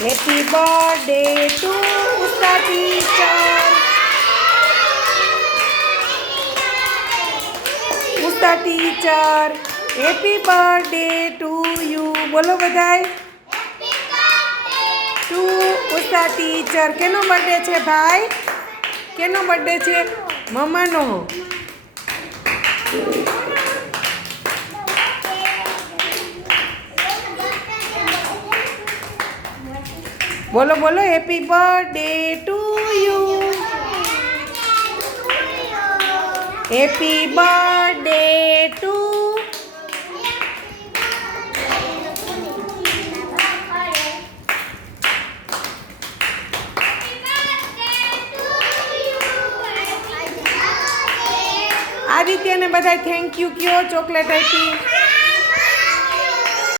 Happy birthday to Usha teacher Usha teacher happy birthday to you બોલો બધાય. To Usha teacher કેનો birthday છે ભાઈ? કેનો બર્થડે છે? મમ્માનો. બોલો બોલો happy birthday to you happy birthday to આ રીતે ને બધા થેન્ક યુ કયો ચોકલેટ આપી